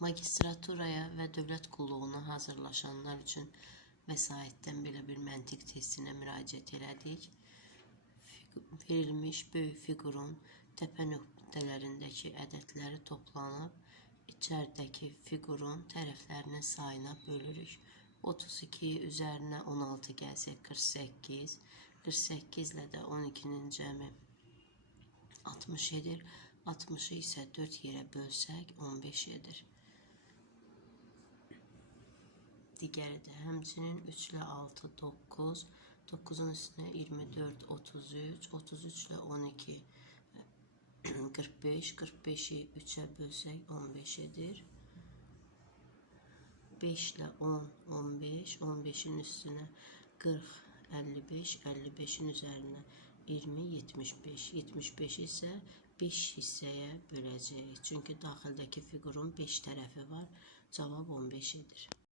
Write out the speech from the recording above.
Magistraturaya və dövlət qulluğuna hazırlaşanlar üçün vəsaitdən belə bir məntiq testinə müraciət elədik. Verilmiş böyük fiqurun təpə nöqtələrindəki ədədləri toplanıb, içəridəki fiqurun tərəflərinin sayına bölürük. 32 üzərinə 16 gəlsək 48, 48 ilə də 12-nin cəmi 60 edir. 60-ı isə 4 yerə bölsək 15 edir. Digəri də həmçinin 3 ilə 6 9, 9-un üstünə 24 33, 33 ilə 12 45, 45-i 3-ə bölsək 15 edir. 5 ilə 10 15, 15-in üstünə 40 55, 55-in üzərinə 20 75, 75 isə 5 hissəyə böləcəyik. Çünki daxildəki fiqurun 5 tərəfi var. Cavab 15 edir.